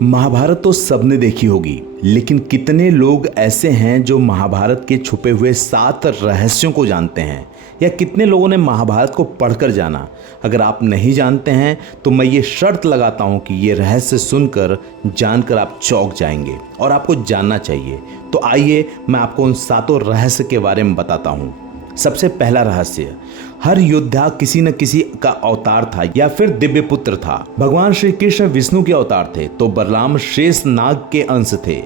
महाभारत तो सबने देखी होगी, लेकिन कितने लोग ऐसे हैं जो महाभारत के छुपे हुए 7 रहस्यों को जानते हैं, या कितने लोगों ने महाभारत को पढ़कर जाना। अगर आप नहीं जानते हैं तो मैं ये शर्त लगाता हूँ कि ये रहस्य सुनकर जानकर आप चौंक जाएंगे और आपको जानना चाहिए। तो आइए मैं आपको उन 7 रहस्य के बारे में बताता हूँ। सबसे पहला रहस्य, हर योद्धा किसी न किसी का अवतार था या फिर दिव्य पुत्र था। भगवान श्री कृष्ण विष्णु के अवतार थे तो बलराम शेष नाग के अंश थे।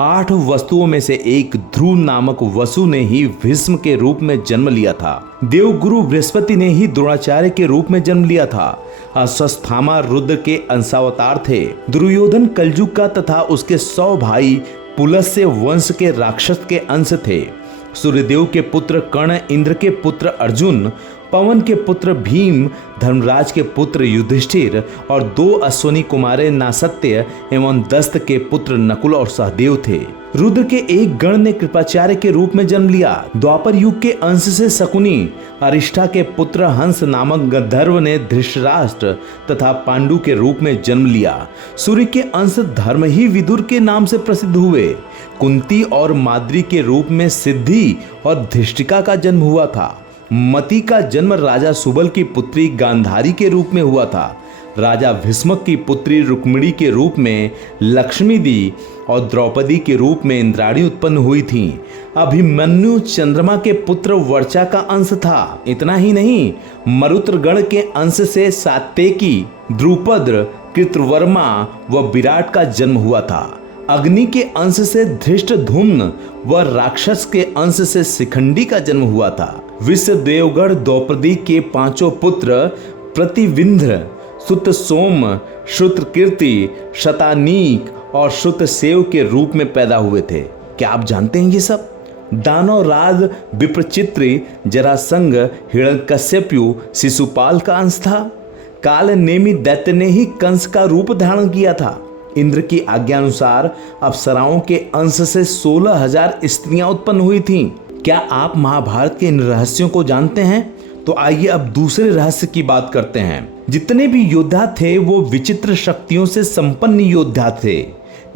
8 वस्तुओं में से एक ध्रुव नामक वसु ने ही भीष्म के रूप में जन्म लिया था। देवगुरु बृहस्पति ने ही द्रोणाचार्य के रूप में जन्म लिया था। अश्वत्थामा रुद्र के अंशावतार थे। दुर्योधन कलयुग का तथा उसके 100 भाई पुलस्त्य वंश के राक्षस के अंश थे। सूर्यदेव के पुत्र कर्ण, इंद्र के पुत्र अर्जुन, पवन के पुत्र भीम, धर्मराज के पुत्र युधिष्ठिर और 2 अश्वनी कुमारे नासत्य एवं दस्त के पुत्र नकुल और सहदेव थे। रुद्र के एक गण ने कृपाचार्य के रूप में जन्म लिया। द्वापर युग के अंश से शकुनी, अरिष्ठा के पुत्र हंस नामक गंधर्व ने धृतराष्ट्र तथा पांडु के रूप में जन्म लिया। सूर्य के अंश धर्म ही विदुर के नाम से प्रसिद्ध हुए। कुंती और माद्री के रूप में सिद्धि और धृष्टिका का जन्म हुआ था। मति का जन्म राजा सुबल की पुत्री गांधारी के रूप में हुआ था। राजा भीष्मक की पुत्री रुक्मिणी के रूप में लक्ष्मी दी और द्रौपदी के रूप में इंद्राणी उत्पन्न हुई थीं। अभिमन्यु चंद्रमा के पुत्र वर्चा का अंश था। इतना ही नहीं, मरुत्रगण के अंश से सात्यकी, द्रुपद, कृतवर्मा व विराट का जन्म हुआ था। अग्नि के अंश से धृष्टद्युम्न व राक्षस के अंश से शिखंडी का जन्म हुआ था। विश्वदेवगढ़ द्रौपदी के 5 पुत्र प्रतिविंध्र, सुत सोम, श्रुतकीर्ति, शतानीक और श्रुतसेव के रूप में पैदा हुए थे। क्या आप जानते हैं ये सब? दानवराज विप्रचित्र, जरासंग, हिरण्यकश्यपु शिशुपाल का अंश था। काल नेमि दैत्य ने ही कंस का रूप धारण किया था। इंद्र की आज्ञा अनुसार अप्सराओं के अंश से 16,000 स्त्रियां उत्पन्न हुई थीं। क्या आप महाभारत के इन रहस्यों को जानते हैं? तो आइए अब दूसरे रहस्य की बात करते हैं। जितने भी योद्धा थे वो विचित्र शक्तियों से संपन्न योद्धा थे।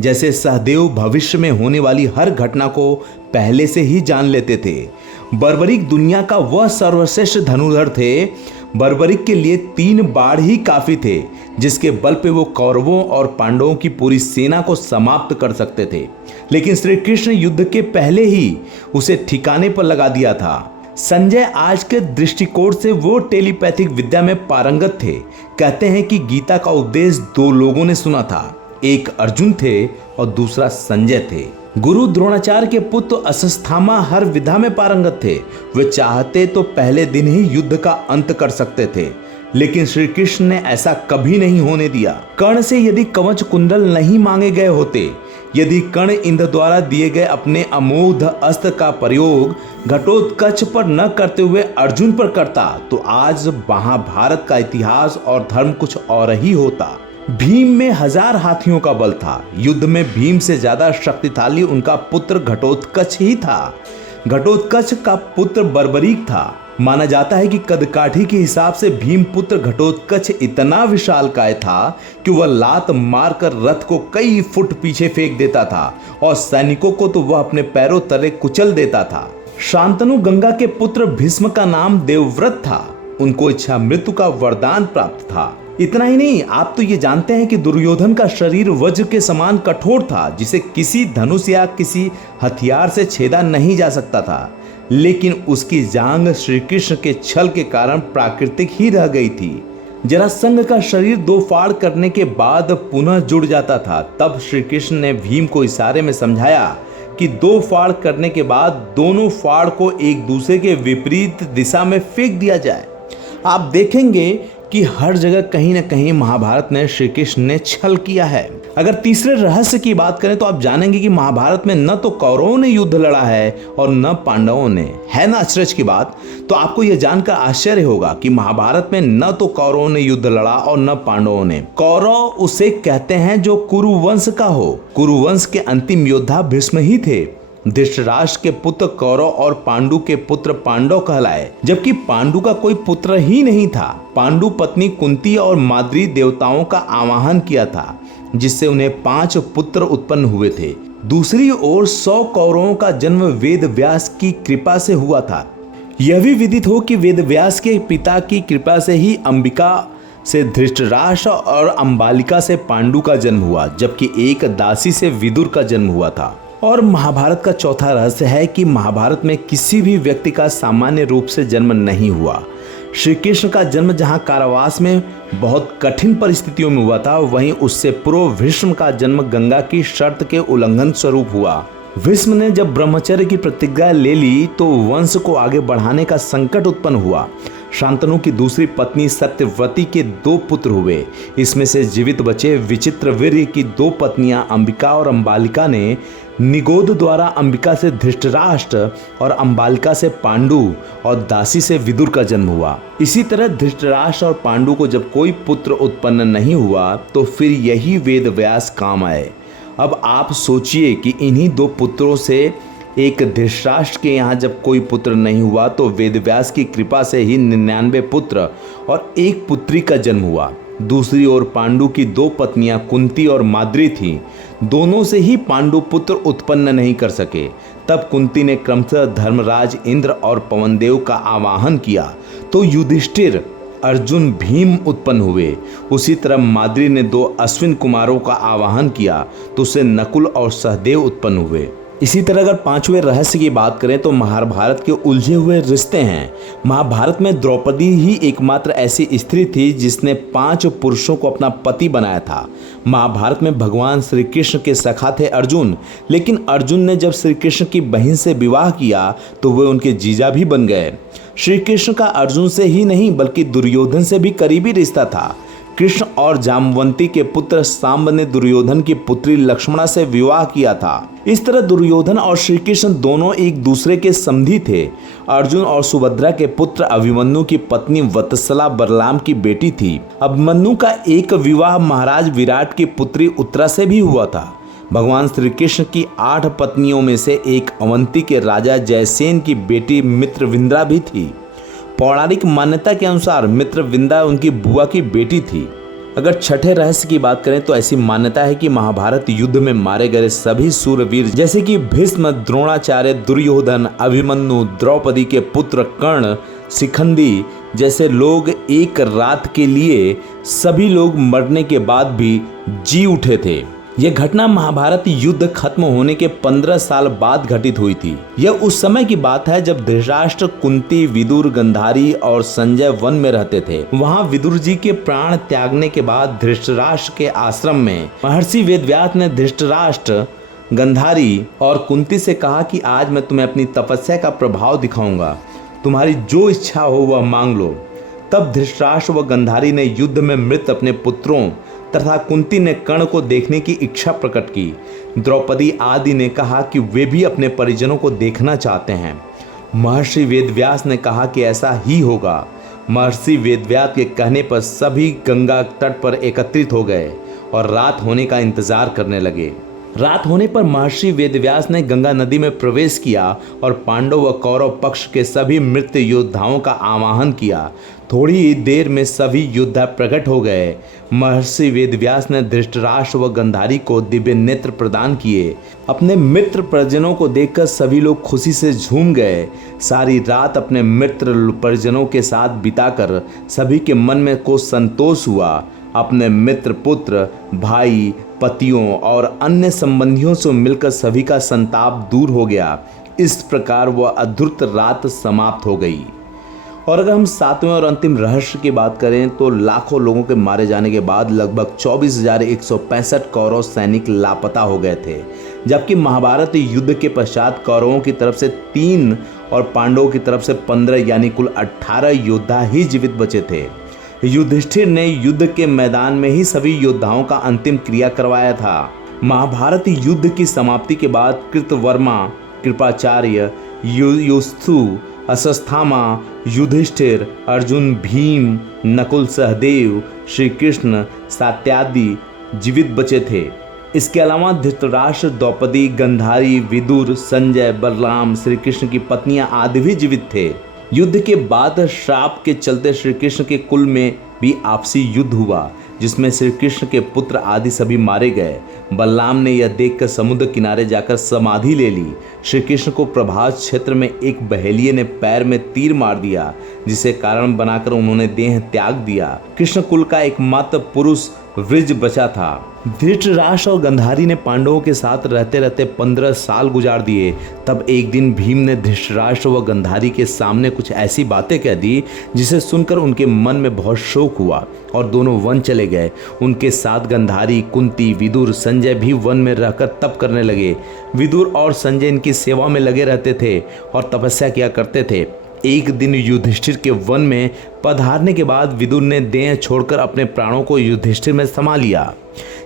जैसे सहदेव भविष्य में होने वाली हर घटना को पहले से ही जान लेते थे। बर्बरिक दुनिया का वह सर्वश्रेष्ठ धनुर्धर थे। बर्बरिक के लिए 3 बाण ही काफी थे, जिसके बल पे वो कौरवों और पांडवों की पूरी सेना को समाप्त कर सकते थे। लेकिन श्री कृष्ण युद्ध के पहले ही उसे ठिकाने पर लगा दिया था। संजय आज के दृष्टिकोण से वो टेलीपैथिक विद्या में पारंगत थे। कहते हैं कि गीता का उपदेश 2 लोगों ने सुना था, एक अर्जुन थे और दूसरा संजय थे। गुरु द्रोणाचार्य के पुत्र अश्वत्थामा हर विधा में पारंगत थे। वे चाहते तो पहले दिन ही युद्ध का अंत कर सकते थे, लेकिन श्री कृष्ण ने ऐसा कभी नहीं होने दिया। कर्ण से यदि कवच कुंडल नहीं मांगे गए होते, यदि कर्ण इंद्र द्वारा दिए गए अपने अमोघ अस्त्र का प्रयोग घटोत्कच पर न करते हुए अर्जुन पर करता, तो आज महाभारत का इतिहास और धर्म कुछ और ही होता। भीम में 1000 हाथियों का बल था। युद्ध में भीम से ज्यादा शक्तिशाली उनका पुत्र घटोत्कच ही था। घटोत्कच का पुत्र बर्बरीक था। माना जाता है कि कदकाठी के हिसाब से भीम पुत्र घटोत्कच इतना विशालकाय था कि वह लात मारकर रथ को कई फुट पीछे फेंक देता था और सैनिकों को तो वह अपने पैरों तले कुचल देता था। शांतनु गंगा के पुत्र भीष्म का नाम देवव्रत था। उनको इच्छा मृत्यु का वरदान प्राप्त था। इतना ही नहीं, आप तो ये जानते हैं कि दुर्योधन का शरीर वज्र के समान कठोर था, जिसे किसी धनुष या किसी हथियार से छेदा नहीं जा सकता था। लेकिन उसकी जांग श्री कृष्ण के छल के कारण प्राकृतिक ही रह गई थी। जरासंध का शरीर 2 फाड़ करने के बाद पुनः जुड़ जाता था। तब श्री कृष्ण ने भीम को इशारे में समझाया कि 2 फाड़ करने के बाद दोनों फाड़ को एक दूसरे के विपरीत दिशा में फेंक दिया जाए। आप देखेंगे कि हर जगह कहीं न कहीं महाभारत में श्री कृष्ण ने छल किया है। अगर तीसरे रहस्य की बात करें तो आप जानेंगे कि महाभारत में न तो कौरवों ने युद्ध लड़ा है और न पांडवों ने। है ना आश्चर्य की बात? तो आपको यह जानकर आश्चर्य होगा कि महाभारत में न तो कौरवों ने युद्ध लड़ा और न पांडवों ने। कौरव उसे कहते हैं जो कुरुवंश का हो। कुरुवंश के अंतिम योद्धा भीष्म ही थे। धृतराष्ट्र के पुत्र कौरव और पांडु के पुत्र पांडव कहलाए, जबकि पांडु का कोई पुत्र ही नहीं था। पांडु पत्नी कुंती और माद्री देवताओं का आवाहन किया था। जिससे उन्हें 5 पुत्र उत्पन्न हुए थे। दूसरी ओर 100 कौरवों का जन्म वेद व्यास की कृपा से हुआ था। यह भी विदित हो कि वेद व्यास के पिता की कृपा से ही अंबिका से धृतराष्ट्र और अंबालिका से पांडु का जन्म हुआ, जबकि एक दासी से विदुर का जन्म हुआ था। और महाभारत का चौथा रहस्य है कि महाभारत में किसी भी व्यक्ति का सामान्य रूप से जन्म नहीं हुआ। श्री कृष्ण का जन्म जहां कारावास में बहुत कठिन परिस्थितियों में हुआ था, वहीं उससे पूर्व भीष्म का जन्म गंगा की शर्त के उल्लंघन स्वरूप हुआ। भीष्म ने जब ब्रह्मचर्य की प्रतिज्ञा ले ली तो वंश को आगे बढ़ाने का संकट उत्पन्न हुआ। शांतनु की दूसरी पत्नी सत्यवती के 2 पुत्र हुए। इसमें से जीवित बचे विचित्रवीर्य की 2 पत्नियां अंबिका और अंबालिका ने निगोद द्वारा अंबिका से धृतराष्ट्र और अंबालिका से पांडु और दासी से विदुर का जन्म हुआ। इसी तरह धृतराष्ट्र और पांडु को जब कोई पुत्र उत्पन्न नहीं हुआ तो फिर यही वेद व्यास काम आए। अब आप सोचिए कि इन्हीं 2 पुत्रों से एक धृतराष्ट्र के यहाँ जब कोई पुत्र नहीं हुआ तो वेदव्यास की कृपा से ही 99 पुत्र और 1 पुत्री का जन्म हुआ। दूसरी ओर पांडु की 2 पत्नियां कुंती और माद्री थीं। दोनों से ही पांडु पुत्र उत्पन्न नहीं कर सके। तब कुंती ने क्रमशः धर्मराज इंद्र और पवनदेव का आवाहन किया तो युधिष्ठिर, अर्जुन, भीम उत्पन्न हुए। उसी तरह माद्री ने 2 अश्विन कुमारों का आवाहन किया तो उससे नकुल और सहदेव उत्पन्न हुए। इसी तरह अगर 5वें रहस्य की बात करें तो महाभारत के उलझे हुए रिश्ते हैं। महाभारत में द्रौपदी ही एकमात्र ऐसी स्त्री थी जिसने 5 पुरुषों को अपना पति बनाया था। महाभारत में भगवान श्री कृष्ण के सखा थे अर्जुन, लेकिन अर्जुन ने जब श्री कृष्ण की बहन से विवाह किया तो वे उनके जीजा भी बन गए। श्री कृष्ण का अर्जुन से ही नहीं बल्कि दुर्योधन से भी करीबी रिश्ता था। कृष्ण और जामवंती के पुत्र सांब ने दुर्योधन की पुत्री लक्ष्मणा से विवाह किया था। इस तरह दुर्योधन और श्री कृष्ण दोनों एक दूसरे के समधी थे। अर्जुन और सुभद्रा के पुत्र अभिमन्यु की पत्नी वत्सला बलराम की बेटी थी। अभिमन्यु का एक विवाह महाराज विराट की पुत्री उत्तरा से भी हुआ था। भगवान श्री कृष्ण की 8 पत्नियों में से एक अवंती के राजा जयसेन की बेटी मित्रविंदा भी थी। पौराणिक मान्यता के अनुसार मित्रविंदा उनकी बुआ की बेटी थी। अगर छठे रहस्य की बात करें तो ऐसी मान्यता है कि महाभारत युद्ध में मारे गए सभी सूरवीर जैसे कि भीष्म, द्रोणाचार्य, दुर्योधन, अभिमन्यु, द्रौपदी के पुत्र कर्ण, शिखंडी जैसे लोग एक रात के लिए सभी लोग मरने के बाद भी जी उठे थे। यह घटना महाभारत युद्ध खत्म होने के 15 साल बाद घटित हुई थी। यह उस समय की बात है जब धृतराष्ट्र, कुंती, विदुर, गंधारी और संजय वन में रहते थे। वहां विदुर जी के प्राण त्यागने के बाद धृतराष्ट्र के आश्रम में महर्षि वेदव्यास ने धृतराष्ट्र, गंधारी और कुंती से कहा कि आज मैं तुम्हें अपनी तपस्या का प्रभाव दिखाऊंगा, तुम्हारी जो इच्छा हो वह मांग लो। तब धृतराष्ट्र व गंधारी ने युद्ध में मृत अपने पुत्रों तथा कुंती ने कर्ण को देखने की इच्छा प्रकट की। द्रौपदी आदि ने कहा कि वे भी अपने परिजनों को देखना चाहते हैं। महर्षि वेदव्यास ने कहा कि ऐसा ही होगा। महर्षि वेदव्यास के कहने पर सभी गंगा तट पर एकत्रित हो गए और रात होने का इंतजार करने लगे। रात होने पर महर्षि वेदव्यास ने गंगा नदी में प्रवेश किया और पांडव व कौरव पक्ष के सभी मृत योद्धाओं का आवाहन किया। थोड़ी ही देर में सभी योद्धा प्रकट हो गए। महर्षि वेदव्यास ने धृतराष्ट्र व गंधारी को दिव्य नेत्र प्रदान किए। अपने मित्र परिजनों को देखकर सभी लोग खुशी से झूम गए। सारी रात अपने मित्र परिजनों के साथ बिताकर सभी के मन में को संतोष हुआ। अपने मित्र, पुत्र, भाई, पतियों और अन्य संबंधियों से मिलकर सभी का संताप दूर हो गया। इस प्रकार वह अद्भुत रात समाप्त हो गई। और अगर हम 7वें और अंतिम रहस्य की बात करें तो लाखों लोगों के मारे जाने के बाद लगभग 24,165 कौरव सैनिक लापता हो गए थे, जबकि महाभारत युद्ध के पश्चात कौरवों की तरफ से 3 और पांडवों की तरफ से 15 यानी कुल 18 योद्धा ही जीवित बचे थे। युधिष्ठिर ने युद्ध के मैदान में ही सभी योद्धाओं का अंतिम क्रिया करवाया था। महाभारत युद्ध की समाप्ति के बाद कृतवर्मा, कृपाचार्य, युयुत्सु, अश्वत्थामा, युधिष्ठिर, अर्जुन, भीम, नकुल, सहदेव, श्री कृष्ण, सात्यादि जीवित बचे थे। इसके अलावा धृतराष्ट्र, द्रौपदी, गंधारी, विदुर, संजय, बलराम, श्री कृष्ण की पत्नियां आदि भी जीवित थे। युद्ध के बाद श्राप के चलते श्री कृष्ण के कुल में भी आपसी युद्ध हुआ, जिसमें श्री कृष्ण के पुत्र आदि सभी मारे गए। बलराम ने यह देखकर समुद्र किनारे जाकर समाधि ले ली। श्री कृष्ण को प्रभास क्षेत्र में एक बहेलिये ने पैर में तीर मार दिया, जिसे कारण बनाकर उन्होंने देह त्याग दिया। कृष्ण कुल का एकमात्र पुरुष वृज बचा था। धृतराष्ट्र और गंधारी ने पांडवों के साथ रहते रहते 15 साल गुजार दिए। तब एक दिन भीम ने धृतराष्ट्र व गंधारी के सामने कुछ ऐसी बातें कह दी जिसे सुनकर उनके मन में बहुत शोक हुआ और दोनों वन चले गए। उनके साथ गंधारी, कुंती, विदुर, संजय भी वन में रहकर तप करने लगे। विदुर और संजय इनकी सेवा में लगे रहते थे और तपस्या किया करते थे। एक दिन युधिष्ठिर के वन में पधारने के बाद विदुर ने देह छोड़कर अपने प्राणों को युधिष्ठिर में समा लिया।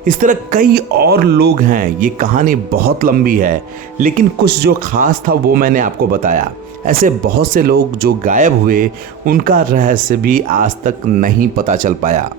इस तरह कई और लोग हैं। ये कहानी बहुत लंबी है, लेकिन कुछ जो खास था वो मैंने आपको बताया। ऐसे बहुत से लोग जो गायब हुए, उनका रहस्य भी आज तक नहीं पता चल पाया।